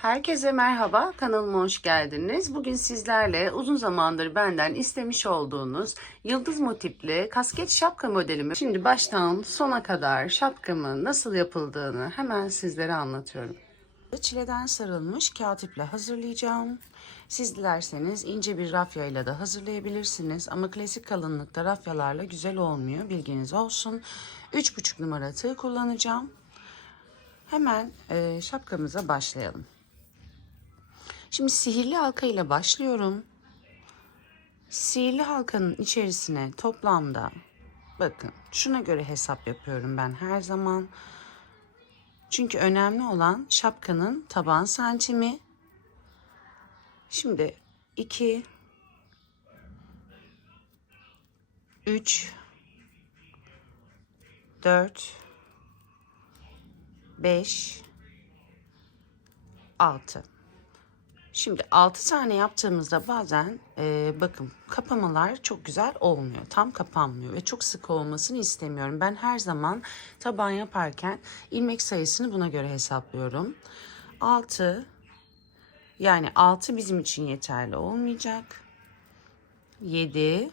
Herkese merhaba, kanalıma hoş geldiniz. Bugün sizlerle uzun zamandır benden istemiş olduğunuz yıldız motifli kasket şapka modelimi. Şimdi baştan sona kadar şapkamın nasıl yapıldığını hemen sizlere anlatıyorum. Çileden sarılmış kağıt iple hazırlayacağım. Siz dilerseniz ince bir rafyayla da hazırlayabilirsiniz. Ama klasik kalınlıkta rafyalarla güzel olmuyor, bilginiz olsun. 3,5 numara tığ kullanacağım. Hemen şapkamıza başlayalım. Şimdi sihirli halka ile başlıyorum. Sihirli halkanın içerisine toplamda, bakın şuna göre hesap yapıyorum ben her zaman. Çünkü önemli olan şapkanın taban santimi. Şimdi 2, 3, 4, 5, 6. Şimdi 6 tane yaptığımızda bazen bakın kapamalar çok güzel olmuyor. Tam kapanmıyor ve çok sık olmasını istemiyorum. Ben her zaman taban yaparken ilmek sayısını buna göre hesaplıyorum. 6, yani 6 bizim için yeterli olmayacak. 7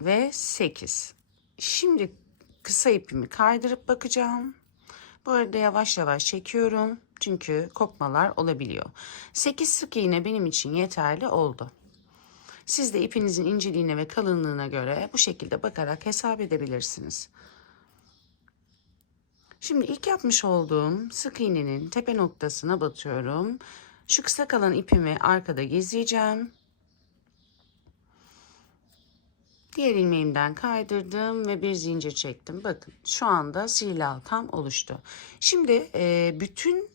ve 8. Şimdi kısa ipimi kaydırıp bakacağım. Bu arada yavaş yavaş çekiyorum. Çünkü kopmalar olabiliyor. 8 sık iğne benim için yeterli oldu. Siz de ipinizin inceliğine ve kalınlığına göre bu şekilde bakarak hesap edebilirsiniz. Şimdi ilk yapmış olduğum sık iğnenin tepe noktasına batıyorum. Şu kısa kalan ipimi arkada gizleyeceğim. Diğer ilmeğimden kaydırdım ve bir zincir çektim. Bakın şu anda sihirli halkam oluştu. Şimdi bütün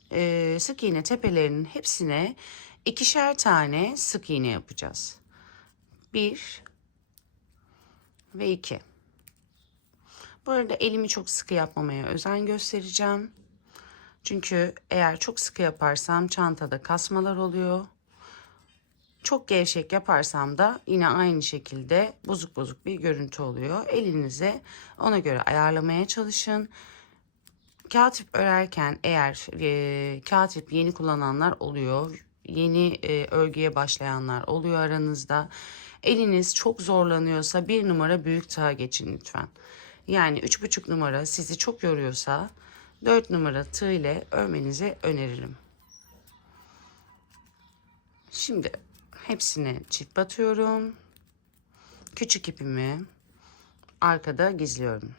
sık iğne tepelerinin hepsine ikişer tane sık iğne yapacağız. 1 ve 2. Bu arada elimi çok sıkı yapmamaya özen göstereceğim. Çünkü eğer çok sıkı yaparsam çantada kasmalar oluyor. Çok gevşek yaparsam da yine aynı şekilde bozuk bozuk bir görüntü oluyor. Elinize ona göre ayarlamaya çalışın. Kağıt ip örerken eğer kağıt ip yeni kullananlar oluyor. Yeni örgüye başlayanlar oluyor aranızda. Eliniz çok zorlanıyorsa 1 numara büyük tığa geçin lütfen. Yani 3,5 numara sizi çok yoruyorsa 4 numara tığ ile örmenizi öneririm. Şimdi hepsine çift batıyorum. Küçük ipimi arkada gizliyorum.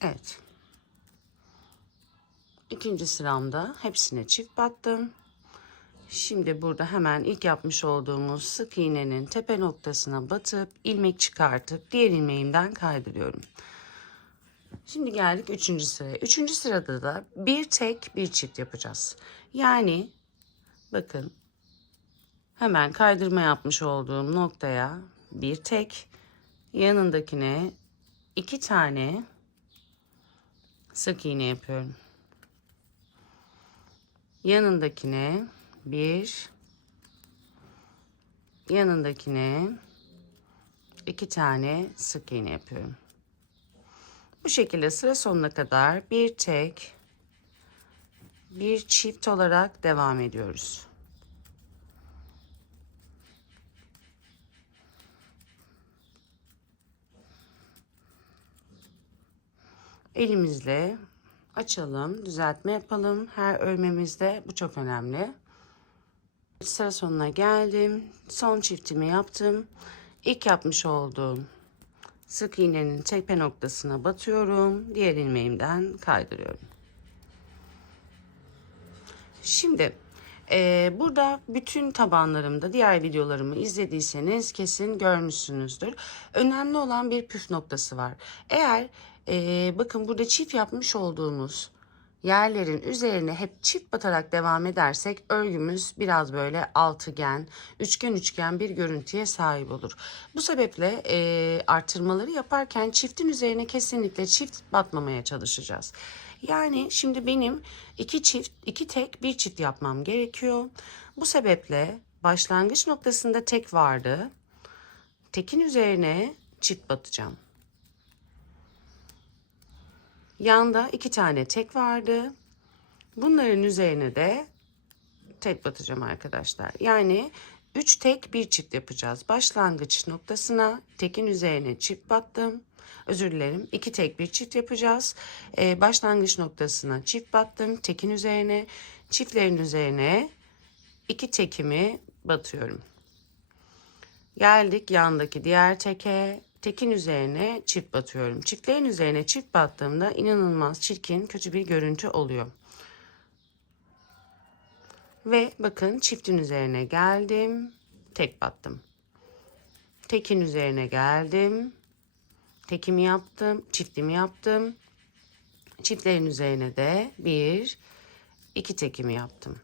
Evet. İkinci sıramda hepsine çift battım. Şimdi burada hemen ilk yapmış olduğumuz sık iğnenin tepe noktasına batıp ilmek çıkartıp diğer ilmeğimden kaydırıyorum. Şimdi geldik 3. sıraya. 3. sırada da bir tek bir çift yapacağız. Yani bakın hemen kaydırma yapmış olduğum noktaya bir tek, yanındakine 2 tane sık iğne yapıyorum. Yanındakine 1, yanındakine 2 tane sık iğne yapıyorum. Bu şekilde sıra sonuna kadar bir tek, bir çift olarak devam ediyoruz. Elimizle açalım, düzeltme yapalım. Her örmemizde bu çok önemli. Sıra sonuna geldim. Son çiftimi yaptım. İlk yapmış olduğum sık iğnenin tepe noktasına batıyorum. Diğer ilmeğimden kaydırıyorum. Şimdi burada bütün tabanlarımda diğer videolarımı izlediyseniz kesin görmüşsünüzdür. Önemli olan bir püf noktası var. Eğer bakın burada çift yapmış olduğumuz yerlerin üzerine hep çift batarak devam edersek örgümüz biraz böyle altıgen, üçgen bir görüntüye sahip olur. Bu sebeple artırmaları yaparken çiftin üzerine kesinlikle çift batmamaya çalışacağız. Yani şimdi benim iki tek bir çift yapmam gerekiyor. Bu sebeple başlangıç noktasında tek vardı. Tekin üzerine çift batacağım. Yanda 2 tane tek vardı. Bunların üzerine de tek batacağım arkadaşlar. Yani 3 tek bir çift yapacağız. Başlangıç noktasına tekin üzerine çift battım. Özür dilerim. 2 tek bir çift yapacağız. Başlangıç noktasına çift battım. Tekin üzerine, çiftlerin üzerine 2 tekimi batıyorum. Geldik yandaki diğer teke. Tekin üzerine çift batıyorum. Çiftlerin üzerine çift battığımda inanılmaz çirkin, kötü bir görüntü oluyor. Ve bakın çiftin üzerine geldim. Tek battım. Tekin üzerine geldim. Tekimi yaptım. Çiftimi yaptım. Çiftlerin üzerine de bir, iki tekimi yaptım.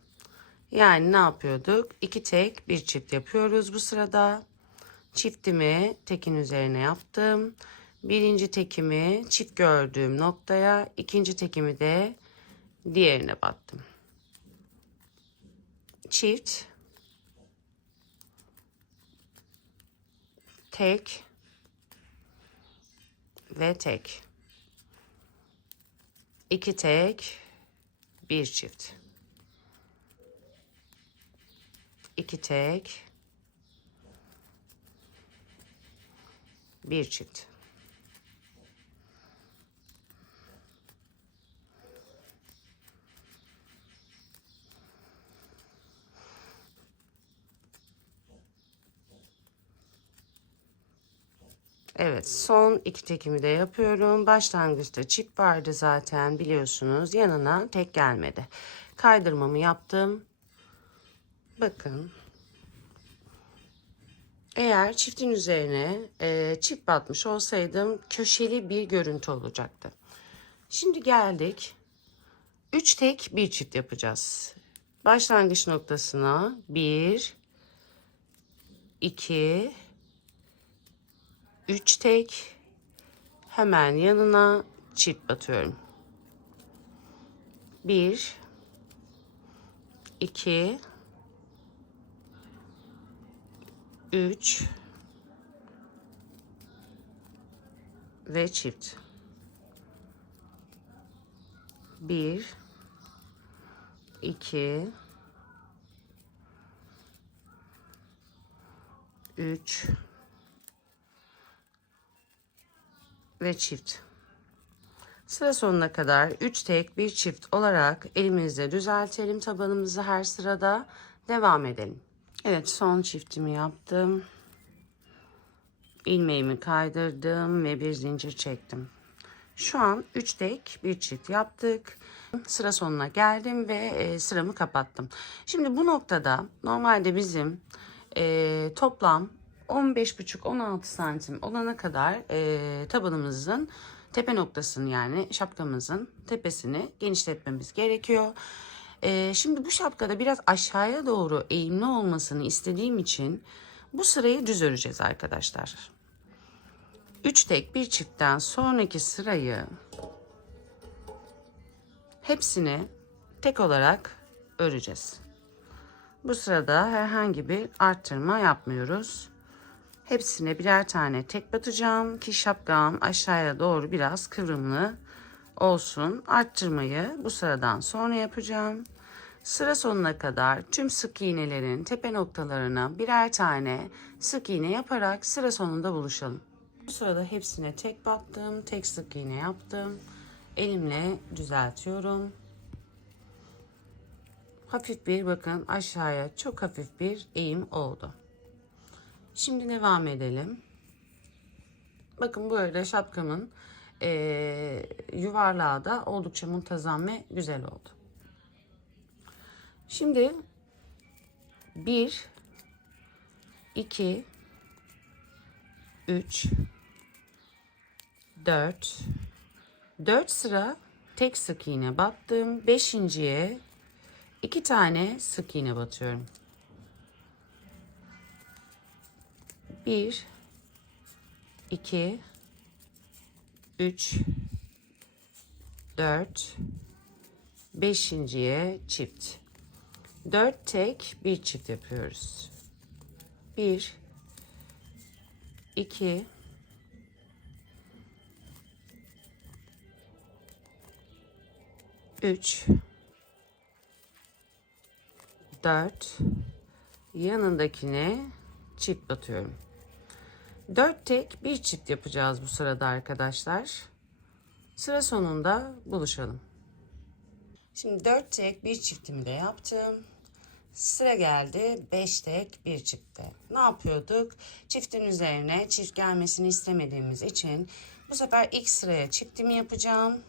Yani ne yapıyorduk? 2 tek bir çift yapıyoruz bu sırada. Çiftimi tekin üzerine yaptım. Birinci tekimi çift gördüğüm noktaya, ikinci tekimi de diğerine battım. Çift, tek ve tek. 2 tek, bir çift. 2 tek, bir çift. Evet, son 2 tekimi de yapıyorum. Başlangıçta çift vardı zaten biliyorsunuz. Yanına tek gelmedi. Kaydırmamı yaptım. Bakın. Eğer çiftin üzerine çift batmış olsaydım köşeli bir görüntü olacaktı. Şimdi geldik. 3 tek bir çift yapacağız. Başlangıç noktasına 1, 2, 3 tek, hemen yanına çift batıyorum. 1, 2, 3 ve çift. 1, 2, 3 ve çift. Sıra sonuna kadar 3 tek bir çift olarak elimizle düzeltelim tabanımızı, her sırada devam edelim. Evet, son çiftimi yaptım. İlmeğimi kaydırdım ve bir zincir çektim. Şu an 3 tek bir çift yaptık. Sıra sonuna geldim ve sıramı kapattım. Şimdi bu noktada normalde bizim toplam 15,5-16 santim olana kadar tabanımızın tepe noktasını, yani şapkamızın tepesini genişletmemiz gerekiyor. Şimdi bu şapkada biraz aşağıya doğru eğimli olmasını istediğim için bu sırayı düz öreceğiz arkadaşlar. 3 tek bir çiftten sonraki sırayı hepsini tek olarak öreceğiz. Bu sırada herhangi bir arttırma yapmıyoruz. Hepsine birer tane tek batacağım ki şapkam aşağıya doğru biraz kıvrımlı olsun. Arttırmayı bu sıradan sonra yapacağım. Sıra sonuna kadar tüm sık iğnelerin tepe noktalarına birer tane sık iğne yaparak sıra sonunda buluşalım. Bu sırada hepsine tek battım, tek sık iğne yaptım. Elimle düzeltiyorum. Hafif bir, bakın aşağıya çok hafif bir eğim oldu. Şimdi devam edelim. Bakın bu arada şapkamın yuvarlağı da oldukça muntazam ve güzel oldu. Şimdi 1, 2, 3, 4 sıra tek sık iğne battım. Beşinciye 2 tane sık iğne batıyorum. 1 2 3 4 beşinciye çift. 4 tek, bir çift yapıyoruz. 1 2 3 4 yanındakine çift batıyorum. 4 tek, bir çift yapacağız bu sırada arkadaşlar. Sıra sonunda buluşalım. Şimdi 4 tek, bir çiftimi de yaptım. Sıra geldi 5 tek, bir çiftte. Ne yapıyorduk? Çiftin üzerine çift gelmesini istemediğimiz için bu sefer ilk sıraya çiftimi yapacağım.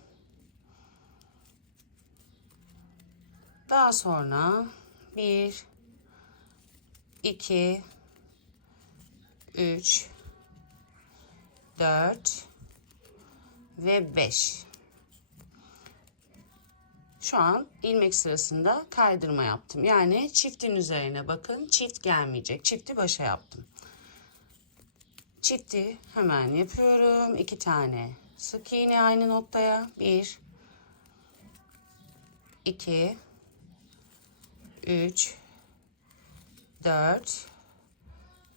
Daha sonra 1 2 3 4 ve 5. Şu an ilmek sırasında kaydırma yaptım. Yani çiftin üzerine bakın, çift gelmeyecek. Çifti başa yaptım. Çifti hemen yapıyorum. 2 tane sık iğne aynı noktaya. 1 2 3 4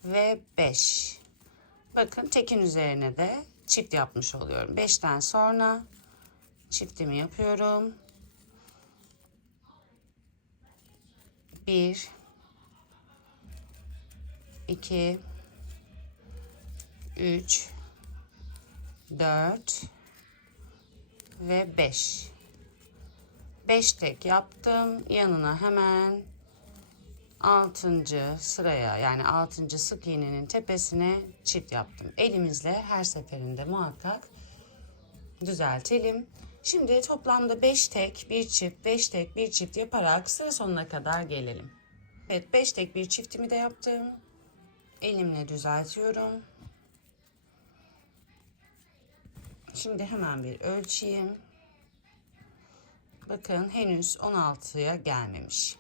ve 5. Bakın tekin üzerine de çift yapmış oluyorum. 5'ten sonra çiftimi yapıyorum. 1 2 3 4 ve 5. 5 tek yaptım. Yanına hemen 6. sıraya, yani 6. sık iğnenin tepesine çift yaptım. Elimizle her seferinde muhakkak düzeltelim. Şimdi toplamda 5 tek, bir çift, 5 tek, bir çift yaparak sıra sonuna kadar gelelim. Evet, 5 tek, bir çiftimi de yaptım. Elimle düzeltiyorum. Şimdi hemen bir ölçeyim. Bakın henüz 16'ya gelmemiş.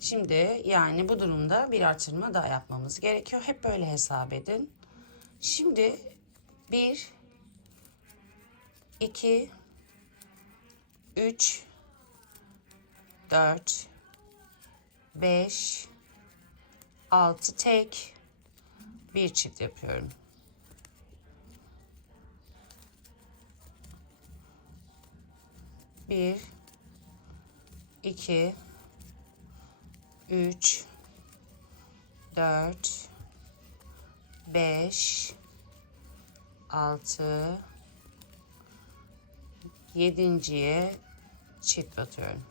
Şimdi yani bu durumda bir artırma daha yapmamız gerekiyor. Hep böyle hesap edin. Şimdi 1 2 3 4 5 6 tek, bir çift yapıyorum. Bir 2 3 4 5 6 7.'ye çift batıyorum.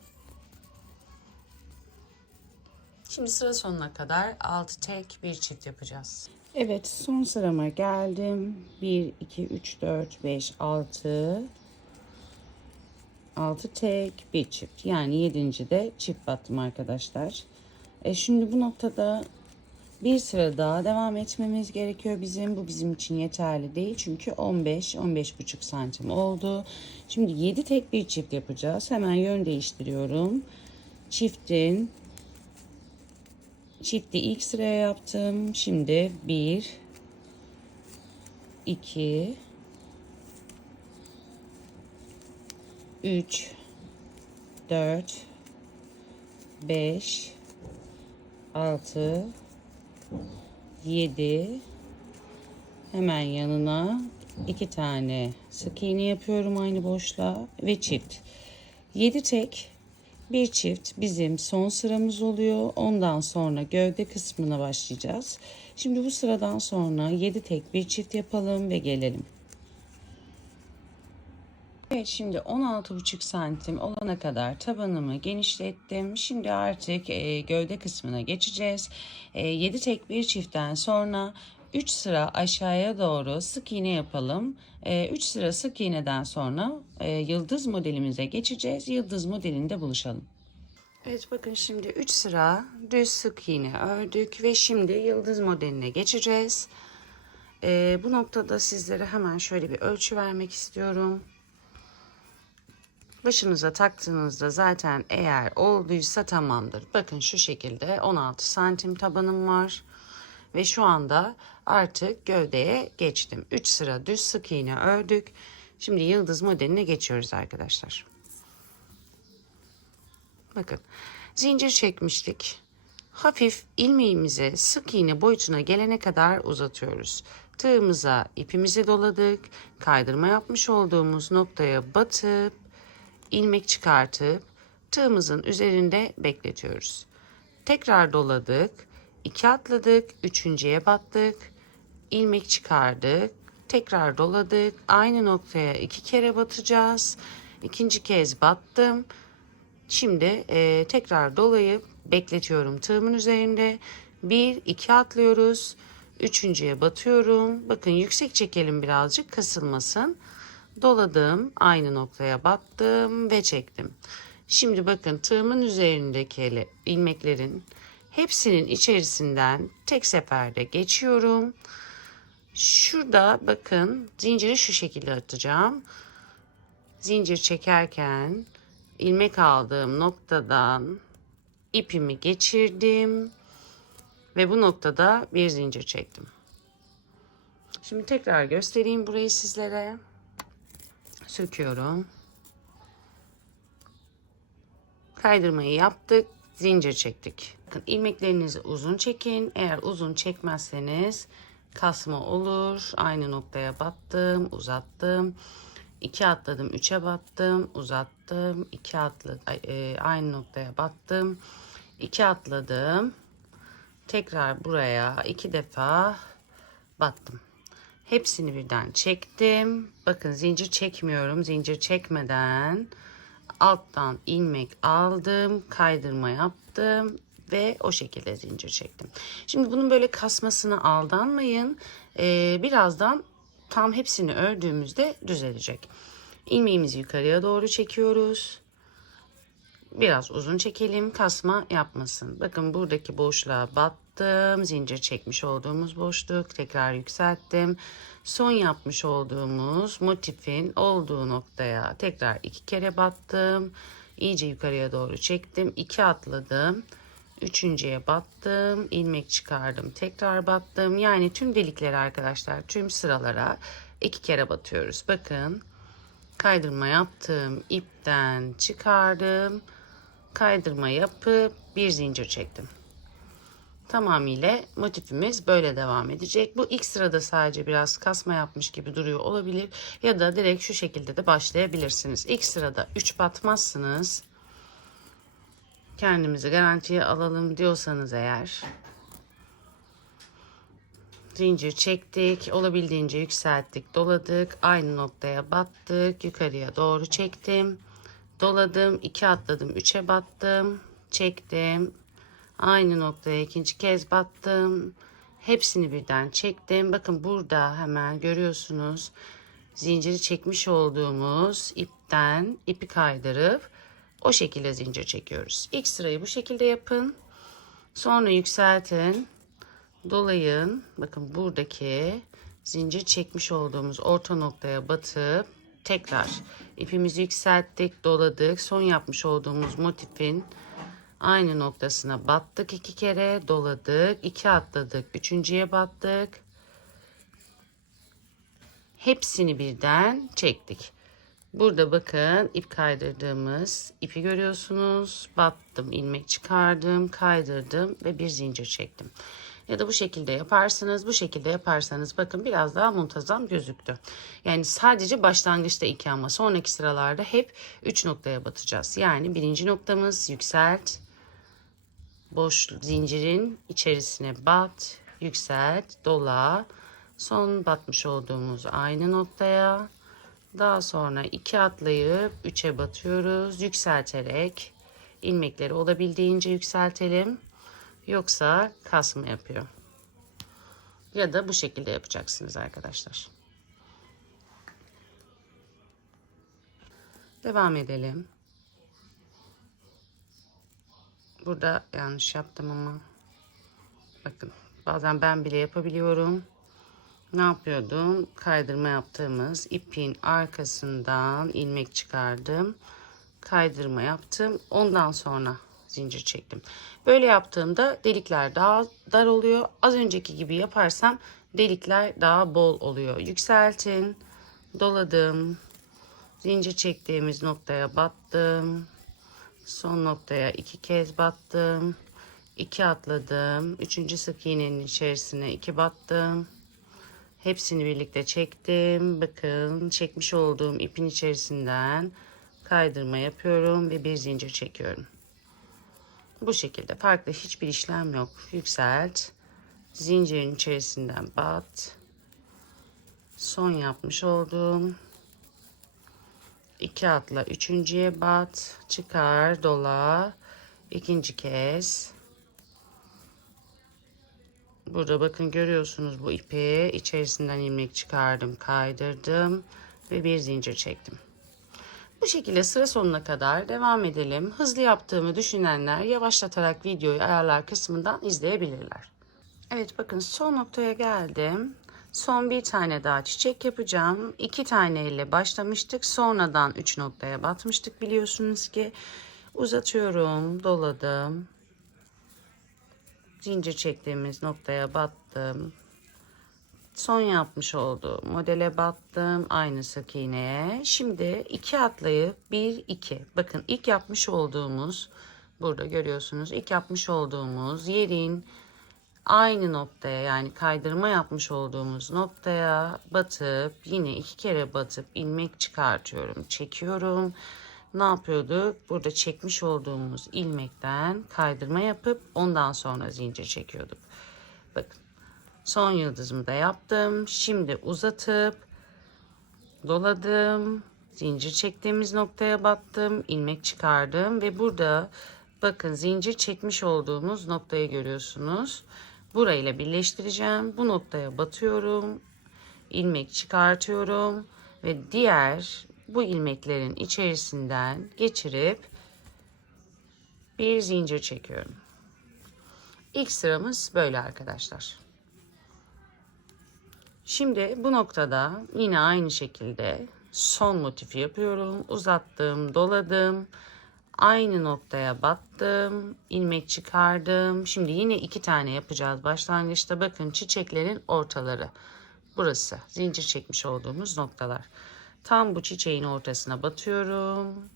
Şimdi sıra sonuna kadar 6 tek, bir çift yapacağız. Evet, son sırama geldim. 1 2 3 4 5 6 tek, bir çift. Yani 7. de çift battım arkadaşlar. Şimdi bu noktada bir sıra daha devam etmemiz gerekiyor bizim. Bu bizim için yeterli değil. Çünkü 15-15,5 santim oldu. Şimdi 7 tek, bir çift yapacağız. Hemen yön değiştiriyorum. Çifti ilk sıraya yaptım. Şimdi 1 2 3 4 5 6 7, hemen yanına 2 tane sık iğne yapıyorum aynı boşluğa ve çift. 7 tek, bir çift bizim son sıramız oluyor. Ondan sonra gövde kısmına başlayacağız. Şimdi bu sıradan sonra 7 tek, bir çift yapalım ve gelelim. Evet, şimdi 16,5 santim olana kadar tabanımı genişlettim. Şimdi artık gövde kısmına geçeceğiz. 7 tek, bir çiftten sonra 3 sıra aşağıya doğru sık iğne yapalım. 3 sıra sık iğneden sonra yıldız modelimize geçeceğiz. Yıldız modelinde buluşalım. Evet, bakın şimdi 3 sıra düz sık iğne ördük ve şimdi yıldız modeline geçeceğiz. Bu noktada sizlere hemen şöyle bir ölçü vermek istiyorum. Başınıza taktığınızda zaten eğer olduysa tamamdır. Bakın şu şekilde 16 santim tabanım var. Ve şu anda artık gövdeye geçtim. 3 sıra düz sık iğne ördük. Şimdi yıldız modeline geçiyoruz arkadaşlar. Bakın zincir çekmiştik. Hafif ilmeğimizi sık iğne boyutuna gelene kadar uzatıyoruz. Tığımıza ipimizi doladık. Kaydırma yapmış olduğumuz noktaya batıp ilmek çıkartıp tığımızın üzerinde bekletiyoruz. Tekrar doladık. 2 atladık. Üçüncüye battık. İlmek çıkardık. Tekrar doladık. Aynı noktaya 2 kere batacağız. İkinci kez battım. Şimdi tekrar dolayıp bekletiyorum tığımın üzerinde. 1 2 atlıyoruz. Üçüncüye batıyorum. Bakın yüksek çekelim birazcık kasılmasın. Doladım. Aynı noktaya battım ve çektim. Şimdi bakın tığımın üzerindeki ilmeklerin hepsinin içerisinden tek seferde geçiyorum. Şurada bakın zinciri şu şekilde atacağım. Zincir çekerken ilmek aldığım noktadan ipimi geçirdim ve bu noktada bir zincir çektim. Şimdi tekrar göstereyim burayı sizlere. Söküyorum. Kaydırmayı yaptık. Zincir çektik. Bakın ilmeklerinizi uzun çekin. Eğer uzun çekmezseniz kasma olur. Aynı noktaya battım, uzattım. 2 atladım, 3'e battım, uzattım. 2 atladım, aynı noktaya battım. 2 atladım. Tekrar buraya 2 defa battım. Hepsini birden çektim. Bakın zincir çekmiyorum. Zincir çekmeden alttan ilmek aldım, kaydırma yaptım ve o şekilde zincir çektim. Şimdi bunun böyle kasmasına aldanmayın. Birazdan tam hepsini ördüğümüzde düzelecek. İlmeğimizi yukarıya doğru çekiyoruz. Biraz uzun çekelim, kasma yapmasın. Bakın buradaki boşluğa battım. Zincir çekmiş olduğumuz boşluk. Tekrar yükselttim. Son yapmış olduğumuz motifin olduğu noktaya tekrar 2 kere battım. İyice yukarıya doğru çektim. 2 atladım. Üçüncüye battım. İlmek çıkardım. Tekrar battım. Yani tüm deliklere arkadaşlar, tüm sıralara 2 kere batıyoruz. Bakın kaydırma yaptım. İpten çıkardım. Kaydırma yapıp bir zincir çektim. Tamamıyla motifimiz böyle devam edecek. Bu ilk sırada sadece biraz kasma yapmış gibi duruyor olabilir ya da direkt şu şekilde de başlayabilirsiniz. İlk sırada 3 batmazsınız. Kendimizi garantiye alalım diyorsanız eğer zincir çektik, olabildiğince yükselttik, doladık, aynı noktaya battık, yukarıya doğru çektim. Doladım, 2 atladım, 3'e battım, çektim. Aynı noktaya ikinci kez battım. Hepsini birden çektim. Bakın burada hemen görüyorsunuz. Zinciri çekmiş olduğumuz ipten ipi kaydırıp o şekilde zincir çekiyoruz. İlk sırayı bu şekilde yapın. Sonra yükseltin. Dolayın. Bakın buradaki zincir çekmiş olduğumuz orta noktaya batıp tekrar ipimizi yükselttik, doladık. Son yapmış olduğumuz motifin aynı noktasına battık 2 kere, doladık, 2 atladık, üçüncüye battık. Hepsini birden çektik. Burada bakın ip kaydırdığımız ipi görüyorsunuz. Battım, ilmek çıkardım, kaydırdım ve bir zincir çektim. Ya da bu şekilde yaparsınız. Bu şekilde yaparsanız bakın biraz daha muntazam gözüktü. Yani sadece başlangıçta 2 ama sonraki sıralarda hep 3 noktaya batacağız. Yani birinci noktamız yükselt. Boş zincirin içerisine bat, yükselt, dola. Son batmış olduğumuz aynı noktaya. Daha sonra 2 atlayıp 3'e batıyoruz. Yükselterek ilmekleri olabildiğince yükseltelim. Yoksa kasma yapıyor. Ya da bu şekilde yapacaksınız arkadaşlar. Devam edelim. Burada yanlış yaptım ama bakın bazen ben bile yapabiliyorum. Ne yapıyordum? Kaydırma yaptığımız ipin arkasından ilmek çıkardım. kaydırma yaptım. Ondan sonra zincir çektim. Böyle yaptığımda delikler daha dar oluyor. Az önceki gibi yaparsam delikler daha bol oluyor. Yükseltin. Doladım. Zincir çektiğimiz noktaya battım. Son noktaya 2 kez battım. 2 atladım. 3. sık iğnenin içerisine 2 battım. Hepsini birlikte çektim. Bakın çekmiş olduğum ipin içerisinden kaydırma yapıyorum ve bir zincir çekiyorum. Bu şekilde farklı hiçbir işlem yok. Yükselt. Zincirin içerisinden bat. Son yapmış olduğum 2 atla 3.'ye bat. Çıkar, dola. 2. kez. Burada bakın görüyorsunuz bu ipi. İçerisinden ilmek çıkardım, kaydırdım ve bir zincir çektim. Bu şekilde sıra sonuna kadar devam edelim. Hızlı yaptığımı düşünenler yavaşlatarak videoyu ayarlar kısmından izleyebilirler. Evet bakın son noktaya geldim. Son bir tane daha çiçek yapacağım. 2 tane ile başlamıştık. Sonradan 3 noktaya batmıştık biliyorsunuz ki. Uzatıyorum, doladım. Zincir çektiğimiz noktaya battım. Son yapmış olduğum modele battım. Aynı sık iğneye. Şimdi 2 atlayıp 1 2. Bakın ilk yapmış olduğumuz burada görüyorsunuz. İlk yapmış olduğumuz yerin aynı noktaya yani kaydırma yapmış olduğumuz noktaya batıp yine 2 kere batıp ilmek çıkartıyorum. Çekiyorum. Ne yapıyorduk? Burada çekmiş olduğumuz ilmekten kaydırma yapıp ondan sonra zincir çekiyorduk. Bakın. Son yıldızımı da yaptım. Şimdi uzatıp doladım. Zincir çektiğimiz noktaya battım. İlmek çıkardım ve burada bakın zincir çekmiş olduğumuz noktayı görüyorsunuz. Burayla birleştireceğim. Bu noktaya batıyorum. İlmek çıkartıyorum ve diğer bu ilmeklerin içerisinden geçirip bir zincir çekiyorum. İlk sıramız böyle arkadaşlar. Şimdi bu noktada yine aynı şekilde son motifi yapıyorum. Uzattım, doladım. Aynı noktaya battım. İlmek çıkardım. Şimdi yine 2 tane yapacağız başlangıçta. Bakın çiçeklerin ortaları. Burası zincir çekmiş olduğumuz noktalar. Tam bu çiçeğin ortasına batıyorum.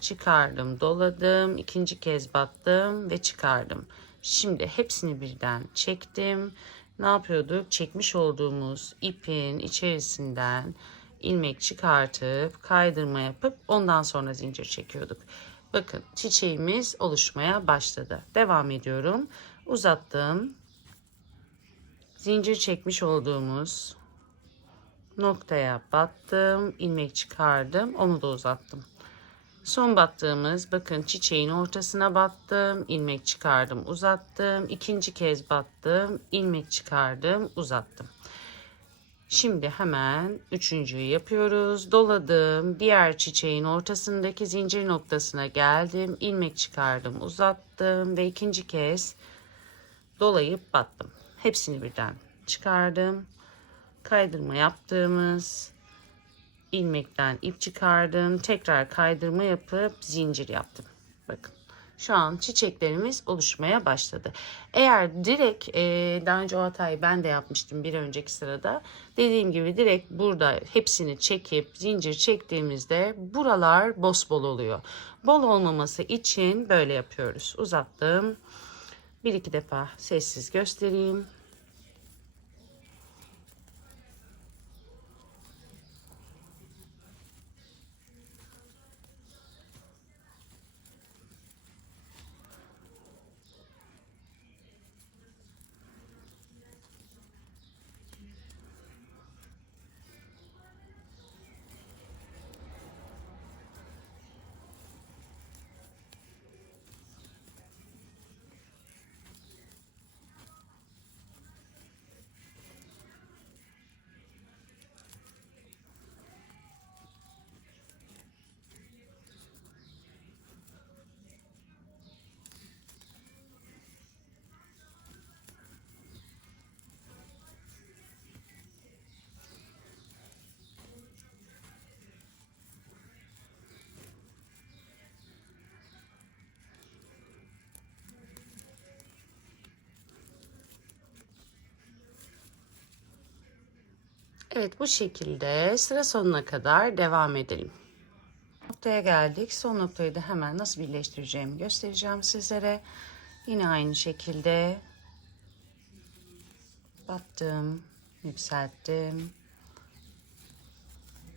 Çıkardım, doladım. 2. kez battım ve çıkardım. Şimdi hepsini birden çektim. Ne yapıyorduk? Çekmiş olduğumuz ipin içerisinden ilmek çıkartıp kaydırma yapıp ondan sonra zincir çekiyorduk. Bakın çiçeğimiz oluşmaya başladı. Devam ediyorum. Uzattım. Zincir çekmiş olduğumuz noktaya battım. İlmek çıkardım. Onu da uzattım. Son battığımız bakın çiçeğin ortasına battım, ilmek çıkardım, uzattım. 2. kez battım, ilmek çıkardım, uzattım. Şimdi hemen 3.'yü yapıyoruz. Doladım. Diğer çiçeğin ortasındaki zincir noktasına geldim. İlmek çıkardım, uzattım ve 2. kez dolayıp battım. Hepsini birden çıkardım. Kaydırma yaptığımız ilmekten ip çıkardım. Tekrar kaydırma yapıp zincir yaptım. Bakın. Şu an çiçeklerimiz oluşmaya başladı. Eğer direkt daha önce o hatayı ben de yapmıştım bir önceki sırada. Dediğim gibi direkt burada hepsini çekip zincir çektiğimizde buralar bosbol oluyor. Bol olmaması için böyle yapıyoruz. Uzattım. Bir iki defa sessiz göstereyim. Evet, bu şekilde sıra sonuna kadar devam edelim. Noktaya geldik. Son noktayı da hemen nasıl birleştireceğimi göstereceğim sizlere. Yine aynı şekilde battım, yükselttim.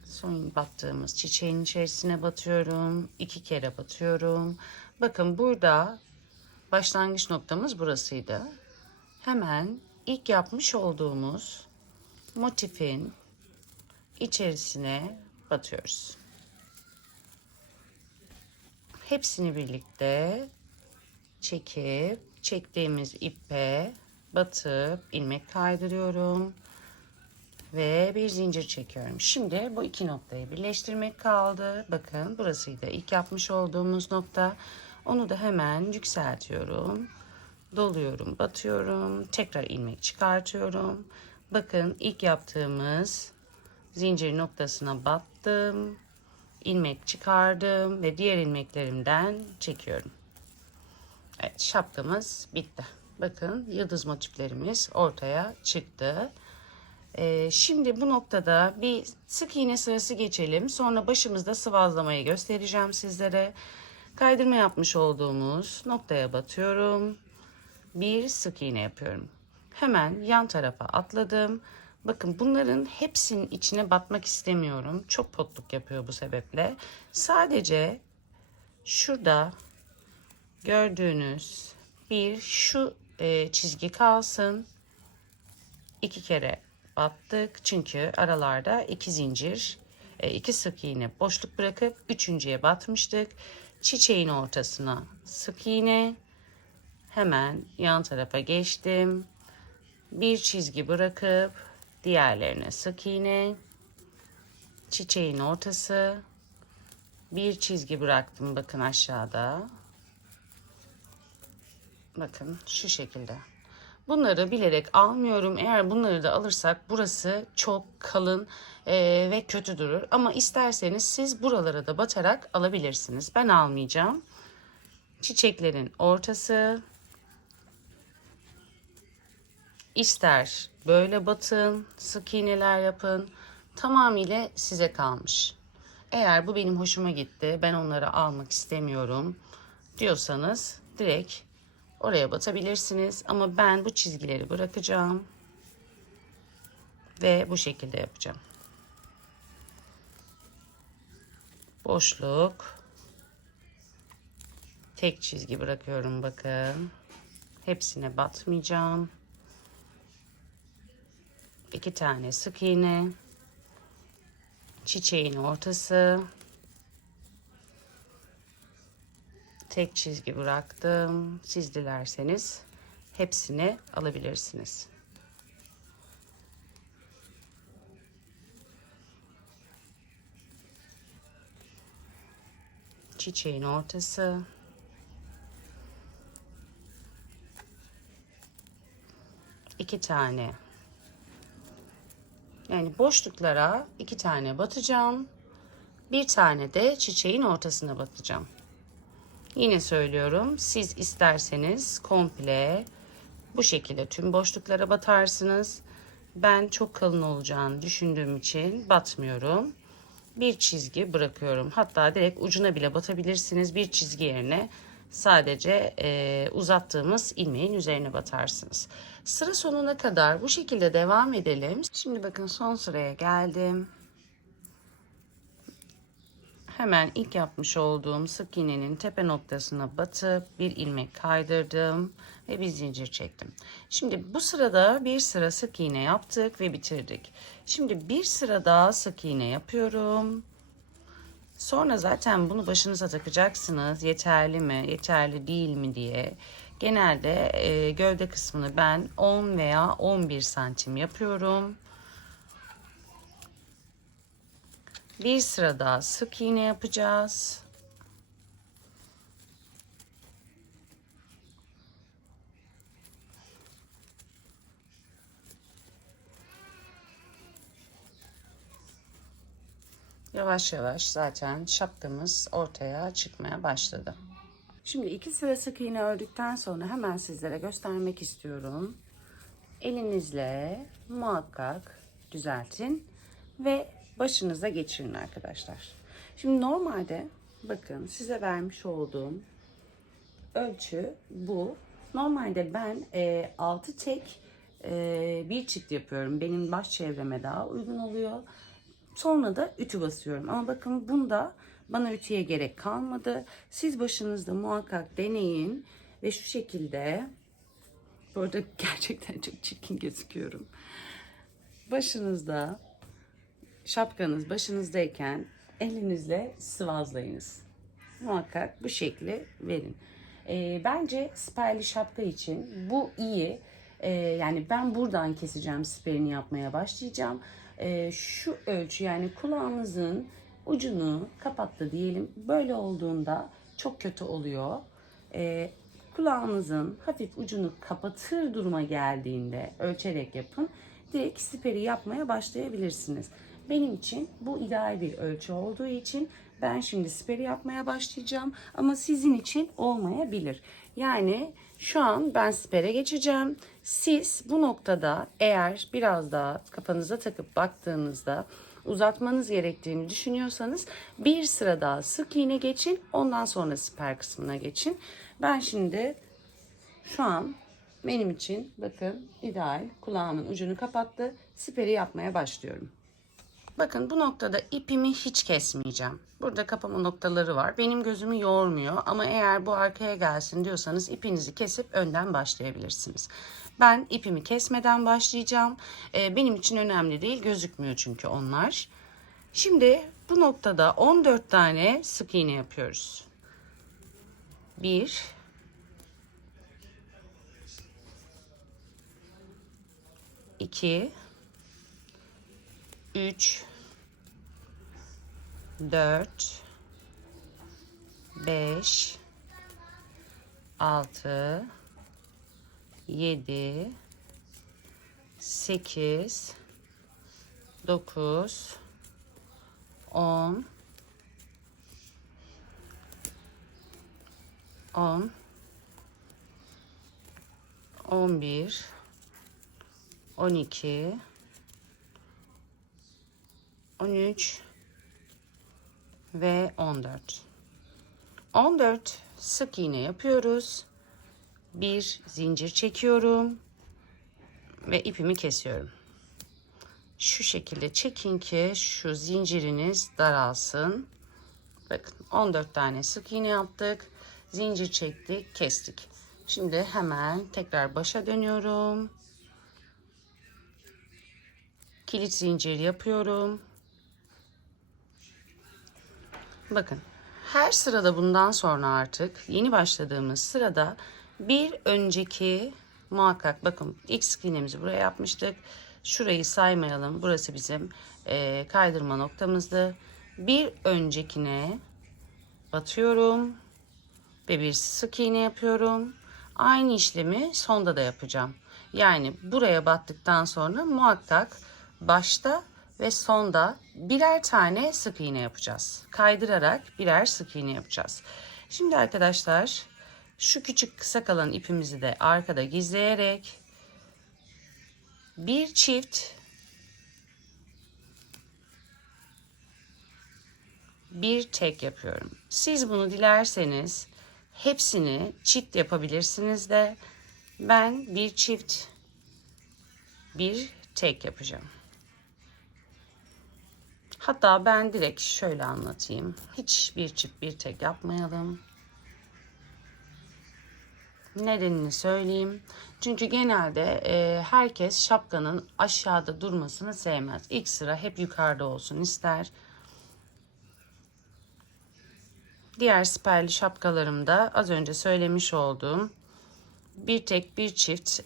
Son battığımız çiçeğin içerisine batıyorum. 2 kere batıyorum. Bakın burada başlangıç noktamız burasıydı. Hemen ilk yapmış olduğumuz motifin içerisine batıyoruz. Hepsini birlikte çekip çektiğimiz ipe batıp ilmek kaydırıyorum ve bir zincir çekiyorum. Şimdi bu iki noktayı birleştirmek kaldı. Bakın burasıydı ilk yapmış olduğumuz nokta. Onu da hemen yükseltiyorum. Doluyorum, batıyorum. Tekrar ilmek çıkartıyorum. Bakın ilk yaptığımız zincir noktasına battım. İlmek çıkardım ve diğer ilmeklerimden çekiyorum. Evet, şapkamız bitti. Bakın yıldız motiflerimiz ortaya çıktı. Şimdi bu noktada bir sık iğne sırası geçelim. Sonra başımızda sıvazlamayı göstereceğim sizlere. Kaydırma yapmış olduğumuz noktaya batıyorum. Bir sık iğne yapıyorum. Hemen yan tarafa atladım. Bakın bunların hepsinin içine batmak istemiyorum. Çok potluk yapıyor bu sebeple. Sadece şurada gördüğünüz bir şu çizgi kalsın. 2 kere battık. Çünkü aralarda 2 zincir, 2 sık iğne boşluk bırakıp üçüncüye batmıştık. Çiçeğin ortasına sık iğne. Hemen yan tarafa geçtim. Bir çizgi bırakıp diğerlerine sık iğne. Çiçeğin ortası. Bir çizgi bıraktım bakın aşağıda. Bakın şu şekilde. Bunları bilerek almıyorum. Eğer bunları da alırsak burası çok kalın ve kötü durur. Ama isterseniz siz buralara da batarak alabilirsiniz. Ben almayacağım. Çiçeklerin ortası. İster böyle batın, sık iğneler yapın. Tamamıyla size kalmış. Eğer bu benim hoşuma gitti, ben onları almak istemiyorum diyorsanız direkt oraya batabilirsiniz. Ama ben bu çizgileri bırakacağım ve bu şekilde yapacağım. Boşluk, tek çizgi bırakıyorum bakın. Hepsine batmayacağım. 2 tane sık iğne. Çiçeğin ortası. Tek çizgi bıraktım. Siz dilerseniz hepsini alabilirsiniz. Çiçeğin ortası. İki tane. Yani boşluklara 2 tane batacağım. Bir tane de çiçeğin ortasına batacağım. Yine söylüyorum. Siz isterseniz komple bu şekilde tüm boşluklara batarsınız. Ben çok kalın olacağını düşündüğüm için batmıyorum. Bir çizgi bırakıyorum. Hatta direkt ucuna bile batabilirsiniz. Bir çizgi yerine sadece uzattığımız ilmeğin üzerine batarsınız. Sıra sonuna kadar bu şekilde devam edelim. Şimdi bakın son sıraya geldim. Hemen ilk yapmış olduğum sık iğnenin tepe noktasına batıp bir ilmek kaydırdım ve bir zincir çektim. Şimdi bu sırada bir sıra sık iğne yaptık ve bitirdik. Şimdi bir sıra daha sık iğne yapıyorum. Sonra zaten bunu başınıza takacaksınız. Yeterli mi, yeterli değil mi diye. Genelde gövde kısmını ben 10 veya 11 santim yapıyorum. Bir sıra daha sık iğne yapacağız. Yavaş yavaş zaten şapkamız ortaya çıkmaya başladı. Şimdi 2 sıra sık iğne ördükten sonra hemen sizlere göstermek istiyorum. Elinizle muhakkak düzeltin ve başınıza geçirin arkadaşlar. Şimdi normalde bakın size vermiş olduğum ölçü bu. Normalde ben 6 tek bir çift yapıyorum. Benim baş çevreme daha uygun oluyor. Sonra da ütü basıyorum. Ama bakın bunda bana ütüye gerek kalmadı. Siz başınızda muhakkak deneyin. Ve şu şekilde, bu arada gerçekten çok çirkin gözüküyorum. Başınızda, şapkanız başınızdayken elinizle sıvazlayınız. Muhakkak bu şekli verin. Bence siperli şapka için bu iyi. Yani ben buradan keseceğim, siperini yapmaya başlayacağım. Şu ölçü, yani kulağınızın ucunu kapattı diyelim. Böyle olduğunda çok kötü oluyor. Kulağınızın hafif ucunu kapatır duruma geldiğinde ölçerek yapın. Direkt siperi yapmaya başlayabilirsiniz. Benim için bu ideal bir ölçü olduğu için ben şimdi siperi yapmaya başlayacağım. Ama sizin için olmayabilir. Yani şu an ben sipere geçeceğim. Siz bu noktada eğer biraz daha kafanıza takıp baktığınızda uzatmanız gerektiğini düşünüyorsanız bir sıra daha sık iğne geçin. Ondan sonra siper kısmına geçin. Ben şimdi şu an benim için bakın ideal, kulağımın ucunu kapattı. Siperi yapmaya başlıyorum. Bakın bu noktada ipimi hiç kesmeyeceğim. Burada kapama noktaları var. Benim gözümü yormuyor ama eğer bu arkaya gelsin diyorsanız ipinizi kesip önden başlayabilirsiniz. Ben ipimi kesmeden başlayacağım. Benim için önemli değil, gözükmüyor çünkü onlar. Şimdi bu noktada 14 tane sık iğne yapıyoruz. 1 2 3 4 5 6 7 8 9 10 11 12 13 ve 14. 14 sık iğne yapıyoruz. Bir zincir çekiyorum ve ipimi kesiyorum. Şu şekilde çekin ki şu zinciriniz daralsın. Bakın 14 tane sık iğne yaptık. Zincir çektik, kestik. Şimdi hemen tekrar başa dönüyorum. Kilit zincir yapıyorum. Bakın her sırada bundan sonra artık yeni başladığımız sırada bir önceki muhakkak bakın ilk sık iğnemizi buraya yapmıştık. Şurayı saymayalım. Burası bizim kaydırma noktamızdı. Bir öncekine batıyorum ve bir sık iğne yapıyorum. Aynı işlemi sonda da yapacağım. Yani buraya battıktan sonra muhakkak başta ve sonda birer tane sık iğne yapacağız. Kaydırarak birer sık iğne yapacağız. Şimdi arkadaşlar şu küçük kısa kalan ipimizi de arkada gizleyerek bir çift bir tek yapıyorum. Siz bunu dilerseniz hepsini çift yapabilirsiniz de ben bir çift bir tek yapacağım. Hatta ben direkt şöyle anlatayım. Hiç bir çift bir tek yapmayalım. Nedenini söyleyeyim. Çünkü genelde herkes şapkanın aşağıda durmasını sevmez. İlk sıra hep yukarıda olsun ister. Diğer siperli şapkalarımda az önce söylemiş olduğum bir tek bir çift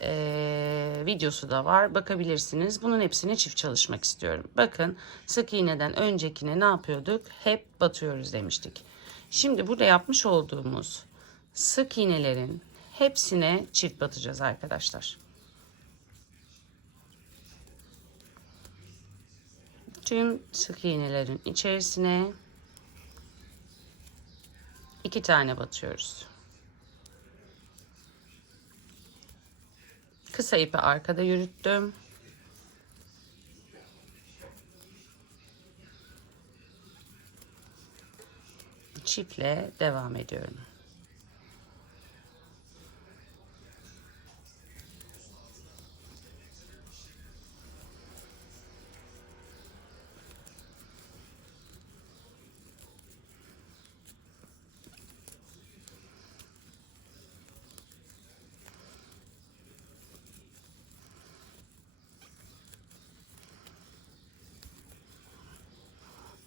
videosu da var. Bakabilirsiniz. Bunun hepsini çift çalışmak istiyorum. Bakın sık iğneden öncekine ne yapıyorduk? Hep batıyoruz demiştik. Şimdi burada yapmış olduğumuz sık iğnelerin hepsine çift batacağız arkadaşlar. Tüm sık iğnelerin içerisine 2 tane batıyoruz. Kısa ipi arkada yürüttüm. çiftle devam ediyorum.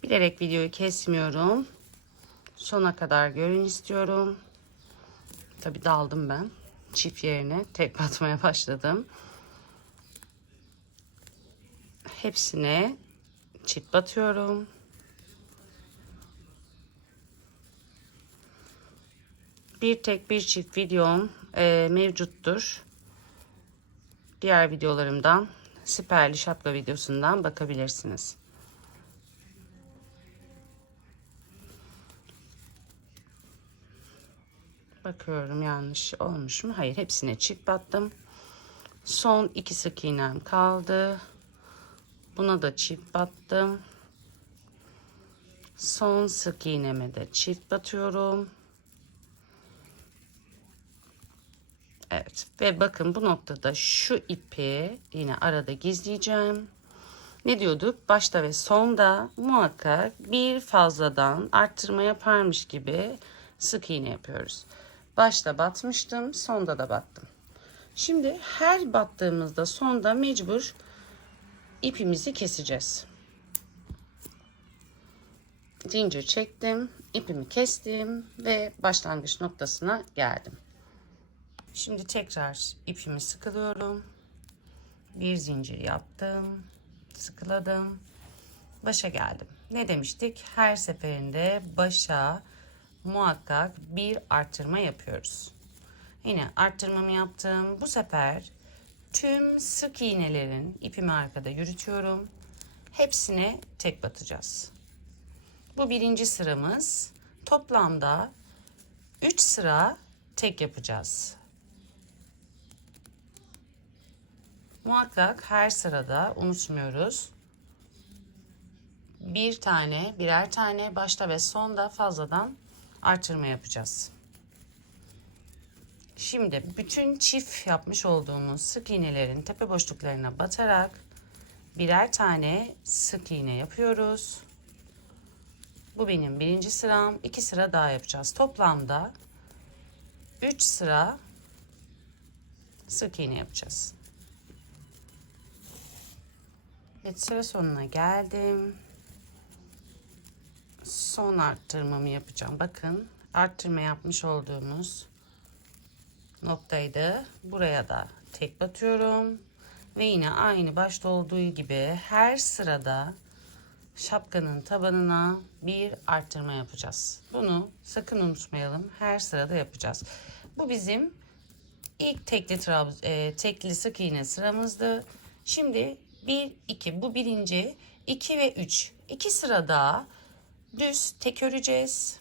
Bilerek videoyu kesmiyorum. Sona kadar görün istiyorum. Tabii daldım ben. Çift yerine tek batmaya başladım. Hepsine çift batıyorum. Bir tek bir çift videom mevcuttur. Diğer videolarımdan, siperli şapka videosundan bakabilirsiniz. Bakıyorum yanlış olmuş mu? Hayır, hepsine çift battım. Son 2 sık iğnem kaldı. Buna da çift battım. Son sık iğneme de çift batıyorum. Evet, ve bakın bu noktada şu ipi yine arada gizleyeceğim. Ne diyorduk? Başta ve sonda muhakkak bir fazladan arttırma yaparmış gibi sık iğne yapıyoruz. Başta batmıştım, sonda da battım. Şimdi her battığımızda sonda mecbur ipimizi keseceğiz. Zincir çektim, ipimi kestim ve başlangıç noktasına geldim. Şimdi tekrar ipimi sıkılıyorum. Bir zincir yaptım, sıkıladım, başa geldim. Ne demiştik? Her seferinde başa muhakkak bir arttırma yapıyoruz. Yine arttırmamı yaptım. Bu sefer tüm sık iğnelerin ipimi arkada yürütüyorum. Hepsine tek batacağız. Bu birinci sıramız. Toplamda 3 sıra tek yapacağız. Muhakkak her sırada unutmuyoruz. Birer tane başta ve sonda fazladan artırma yapacağız. Şimdi bütün çift yapmış olduğumuz sık iğnelerin tepe boşluklarına batarak birer tane sık iğne yapıyoruz. Bu benim birinci sıram. 2 sıra daha yapacağız. Toplamda 3 sıra sık iğne yapacağız. Evet, sıra sonuna geldim. Son arttırmamı yapacağım. Bakın, arttırma yapmış olduğumuz noktaydı. Buraya da tek batıyorum. Ve yine aynı başta olduğu gibi her sırada şapkanın tabanına bir arttırma yapacağız. Bunu sakın unutmayalım. Her sırada yapacağız. Bu bizim ilk tekli sık iğne sıramızdı. Şimdi 1, 2, bu birinci, 2 ve 3. 2 sırada düz tek öreceğiz.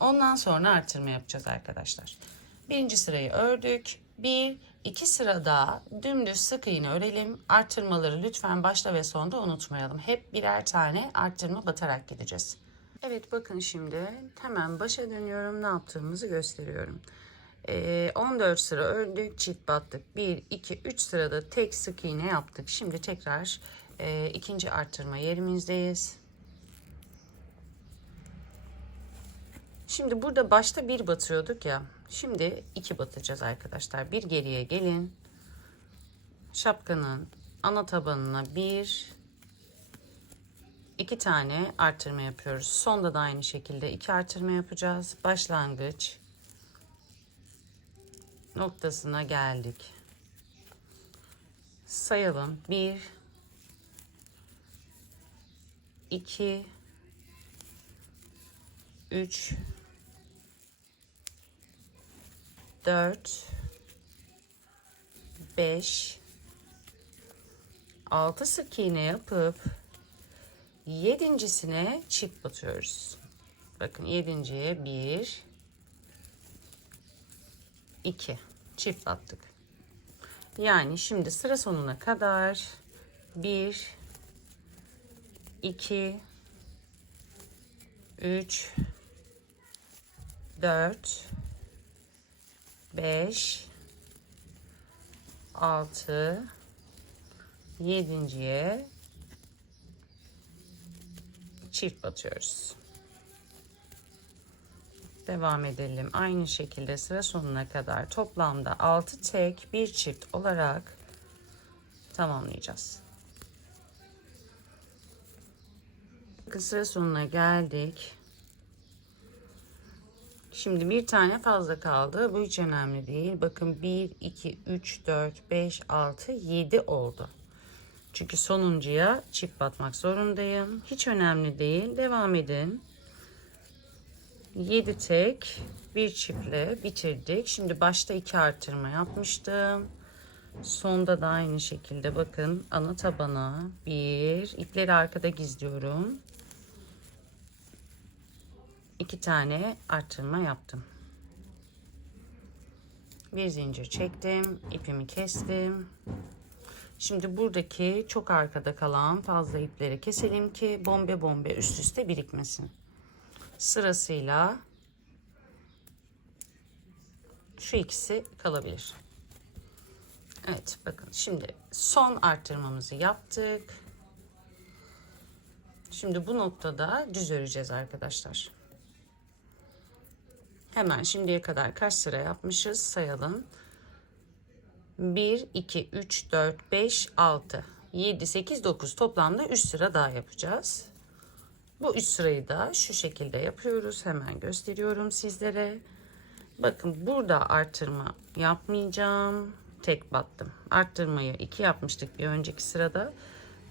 Ondan sonra artırma yapacağız arkadaşlar. Birinci sırayı ördük. 1, 2 sırada dümdüz sık iğne örelim. Artırmaları lütfen başta ve sonda unutmayalım. Hep birer tane artırma batarak gideceğiz. Evet, bakın şimdi hemen başa dönüyorum. Ne yaptığımızı gösteriyorum. 14 sıra ördük, çift battık. 1, 2, 3 sırada tek sık iğne yaptık. Şimdi tekrar ikinci artırma yerimizdeyiz. Şimdi burada başta bir batıyorduk ya. Şimdi 2 batacağız arkadaşlar. Bir geriye gelin. Şapkanın ana tabanına 2 tane artırma yapıyoruz. Sonda da aynı şekilde 2 artırma yapacağız. Başlangıç noktasına geldik. Sayalım. 1, 2, 3, 4, 5, 6 sık iğne yapıp yedincisine çift batıyoruz. Bakın, yedinciye 1, 2 çift battık. Yani şimdi sıra sonuna kadar 1, 2, 3, 4, 5, 6, 7.'ye çift batıyoruz. Devam edelim. Aynı şekilde sıra sonuna kadar toplamda 6 tek bir çift olarak tamamlayacağız. Bakın sıra sonuna geldik. Şimdi bir tane fazla kaldı. Bu hiç önemli değil. Bakın 1, 2, 3, 4, 5, 6, 7 oldu. Çünkü sonuncuya çift batmak zorundayım. Hiç önemli değil. Devam edin. 7 tek bir çiftle bitirdik. Şimdi başta 2 artırma yapmıştım. Sonda da aynı şekilde bakın ana tabana ipleri arkada gizliyorum. 2 tane artırma yaptım. Bir zincir çektim, ipimi kestim. Şimdi buradaki çok arkada kalan fazla ipleri keselim ki bombe üst üste birikmesin. Sırasıyla şu ikisi kalabilir. Evet, bakın şimdi son artırmamızı yaptık. Şimdi bu noktada düz öreceğiz arkadaşlar. Hemen şimdiye kadar kaç sıra yapmışız sayalım. 1, 2, 3, 4, 5, 6, 7, 8, 9 toplamda 3 sıra daha yapacağız. Bu 3 sırayı da şu şekilde yapıyoruz. Hemen gösteriyorum sizlere. Bakın burada artırma yapmayacağım. Tek battım. Arttırmayı 2 yapmıştık bir önceki sırada.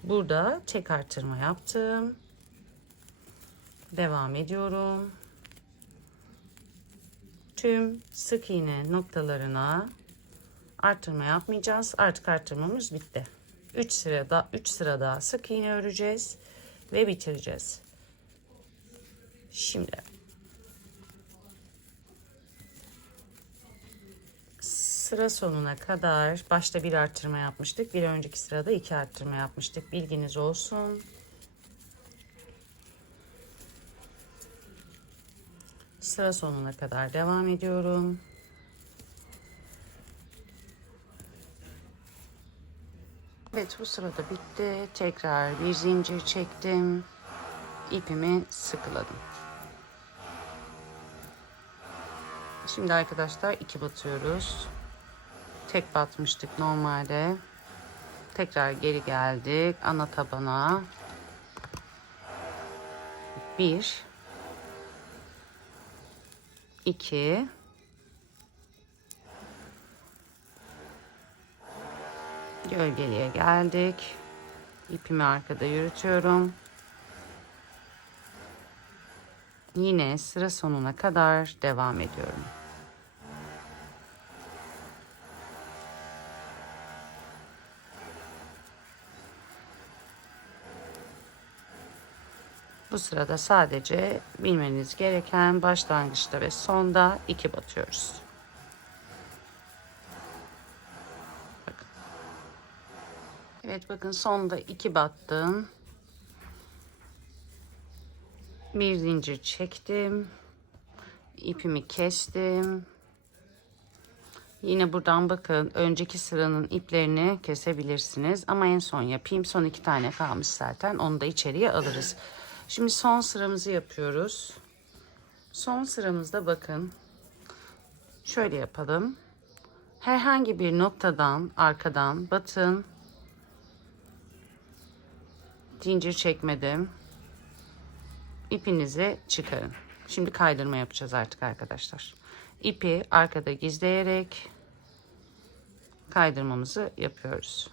Burada tek artırma yaptım. Devam ediyorum. Tüm sık iğne noktalarına artırma yapmayacağız. Artık artırmamız bitti. 3 sırada sık iğne öreceğiz ve bitireceğiz. Şimdi sıra sonuna kadar başta bir artırma yapmıştık. Bir önceki sırada 2 artırma yapmıştık. Bilginiz olsun. Sıra sonuna kadar devam ediyorum. Evet, bu sırada bitti. Tekrar bir zincir çektim. İpimi sıkıladım. Şimdi arkadaşlar 2 batıyoruz. Tek batmıştık normalde. Tekrar geri geldik ana tabana. 1, 2, gölgeliğe geldik. İpimi arkada yürütüyorum. Yine sıra sonuna kadar devam ediyorum. Bu sırada sadece bilmeniz gereken başlangıçta ve sonda 2 batıyoruz. Bakın. Evet, bakın sonda 2 battım. Bir zincir çektim. İpimi kestim. Yine buradan bakın önceki sıranın iplerini kesebilirsiniz. Ama en son yapayım. Son 2 tane kalmış zaten. Onu da içeriye alırız. Şimdi son sıramızı yapıyoruz. Son sıramızda bakın. Şöyle yapalım. Herhangi bir noktadan arkadan batın. Zincir çekmedim. İpinizi çıkarın. Şimdi kaydırma yapacağız artık arkadaşlar. İpi arkada gizleyerek kaydırmamızı yapıyoruz.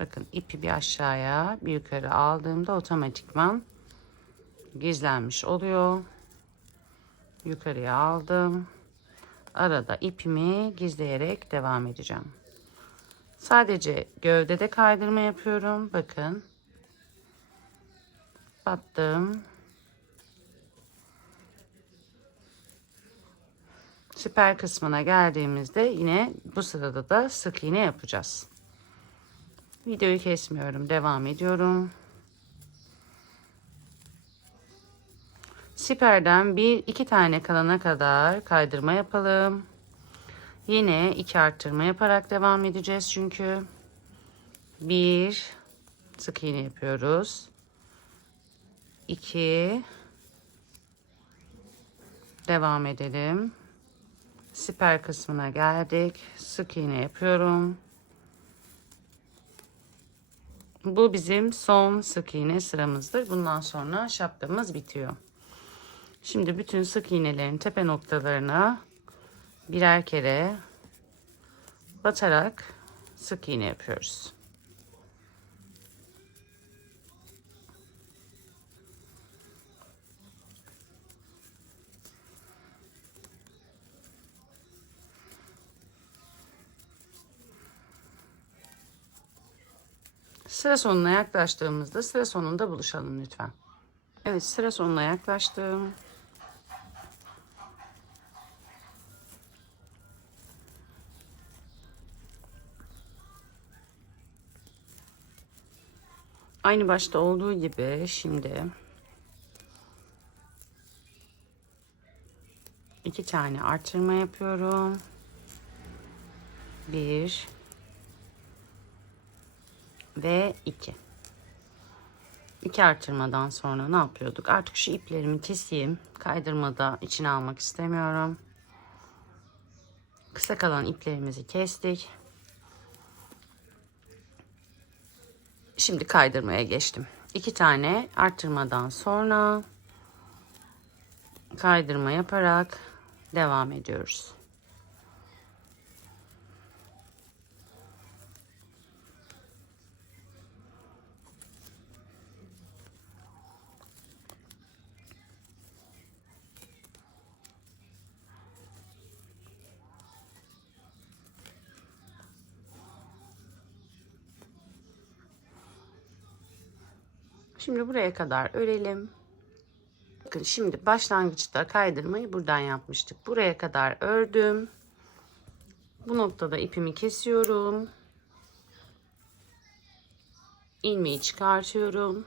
Bakın ipi bir aşağıya bir yukarı aldığımda otomatikman gizlenmiş oluyor. Yukarıya aldım. Arada ipimi gizleyerek devam edeceğim. Sadece gövdede kaydırma yapıyorum. Bakın. Battım. Siper kısmına geldiğimizde yine bu sırada da sık iğne yapacağız. Videoyu kesmiyorum. Devam ediyorum. Siperden bir iki tane kalana kadar kaydırma yapalım. Yine 2 arttırma yaparak devam edeceğiz çünkü. 1 sık iğne yapıyoruz. 2 devam edelim. Siper kısmına geldik. Sık iğne yapıyorum. Bu bizim son sık iğne sıramızdır. Bundan sonra şapkamız bitiyor. Şimdi bütün sık iğnelerin tepe noktalarına birer kere batarak sık iğne yapıyoruz. Sıra sonuna yaklaştığımızda sıra sonunda buluşalım lütfen. Evet, sıra sonuna yaklaştım. Aynı başta olduğu gibi şimdi 2 tane artırma yapıyorum. 1 ve 2. 2 artırmadan sonra ne yapıyorduk? Artık şu iplerimi keseyim. Kaydırmada içine almak istemiyorum. Kısa kalan iplerimizi kestik. Şimdi kaydırmaya geçtim. 2 tane artırmadan sonra kaydırma yaparak devam ediyoruz. Şimdi buraya kadar örelim. Bakın şimdi başlangıçta kaydırmayı buradan yapmıştık. Buraya kadar ördüm. Bu noktada ipimi kesiyorum. İlmeği çıkartıyorum.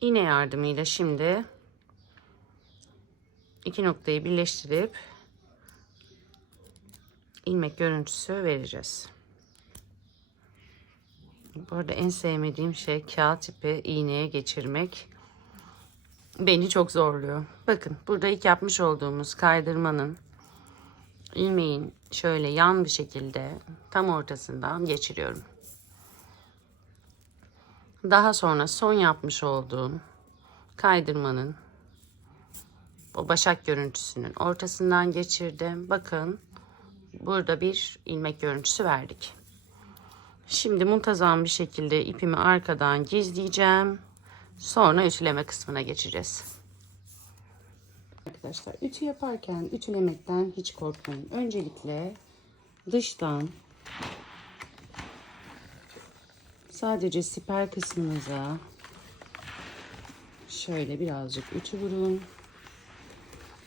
İğne yardımıyla şimdi iki noktayı birleştirip ilmek görüntüsü vereceğiz. Bu arada en sevmediğim şey kağıt ipi iğneye geçirmek. Beni çok zorluyor. Bakın burada ilk yapmış olduğumuz kaydırmanın ilmeğin şöyle yan bir şekilde tam ortasından geçiriyorum. Daha sonra son yapmış olduğum kaydırmanın o başak görüntüsünün ortasından geçirdim. Bakın burada bir ilmek görüntüsü verdik. Şimdi muntazam bir şekilde ipimi arkadan gizleyeceğim. Sonra ütüleme kısmına geçeceğiz. Arkadaşlar ütü yaparken ütülemekten hiç korkmayın. Öncelikle dıştan sadece siper kısmınıza şöyle birazcık ütü vurun.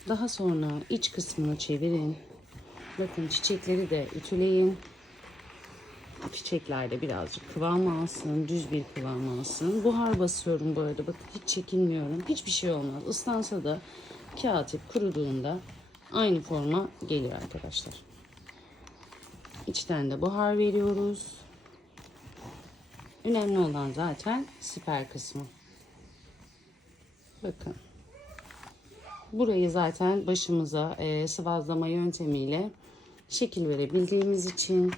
Daha sonra iç kısmını çevirin. Bakın çiçekleri de ütüleyin. Çiçekler de birazcık kıvam alsın, düz bir kıvam alsın. Buhar basıyorum bu arada. Bakın hiç çekinmiyorum. Hiçbir şey olmaz. Islansa da kağıt ip kuruduğunda aynı forma gelir arkadaşlar. İçten de buhar veriyoruz. Önemli olan zaten siper kısmı. Bakın. Burayı zaten başımıza sıvazlama yöntemiyle şekil verebildiğimiz için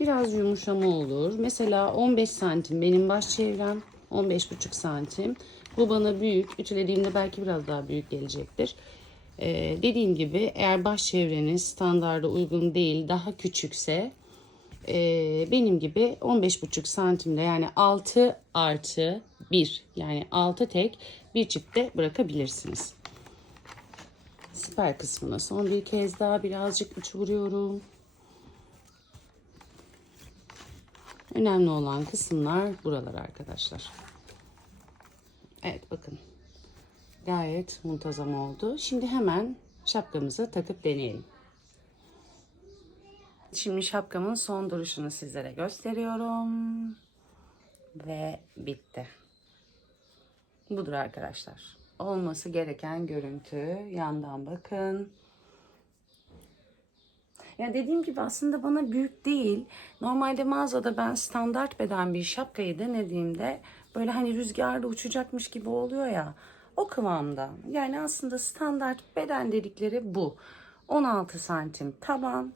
biraz yumuşama olur. Mesela 15 santim benim baş çevrem. 15,5 santim. Bu bana büyük. Ütülediğimde belki biraz daha büyük gelecektir. Dediğim gibi eğer baş çevreniz standarda uygun değil, daha küçükse benim gibi 15,5 santimde yani 6 artı 1 yani 6 tek bir çiftte bırakabilirsiniz. Siper kısmına son bir kez daha birazcık ütü vuruyorum. Önemli olan kısımlar buralar arkadaşlar. Evet bakın. Gayet muntazam oldu. Şimdi hemen şapkamızı takıp deneyelim. Şimdi şapkamın son duruşunu sizlere gösteriyorum. Ve bitti. Budur arkadaşlar. Olması gereken görüntü. Yandan bakın. Ya dediğim gibi aslında bana büyük değil. Normalde mağazada ben standart beden bir şapkayı denediğimde böyle hani rüzgarda uçacakmış gibi oluyor ya. O kıvamda. Yani aslında standart beden dedikleri bu. 16 santim taban,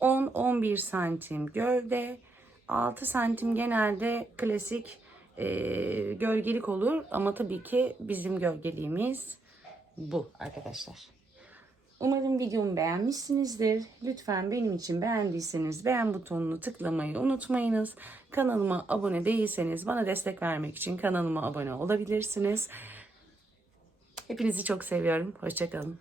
10-11 santim gövde, 6 santim genelde klasik gölgelik olur. Ama tabii ki bizim gölgeliğimiz bu arkadaşlar. Umarım videomu beğenmişsinizdir. Lütfen benim için beğendiyseniz beğen butonunu tıklamayı unutmayınız. Kanalıma abone değilseniz bana destek vermek için kanalıma abone olabilirsiniz. Hepinizi çok seviyorum. Hoşça kalın.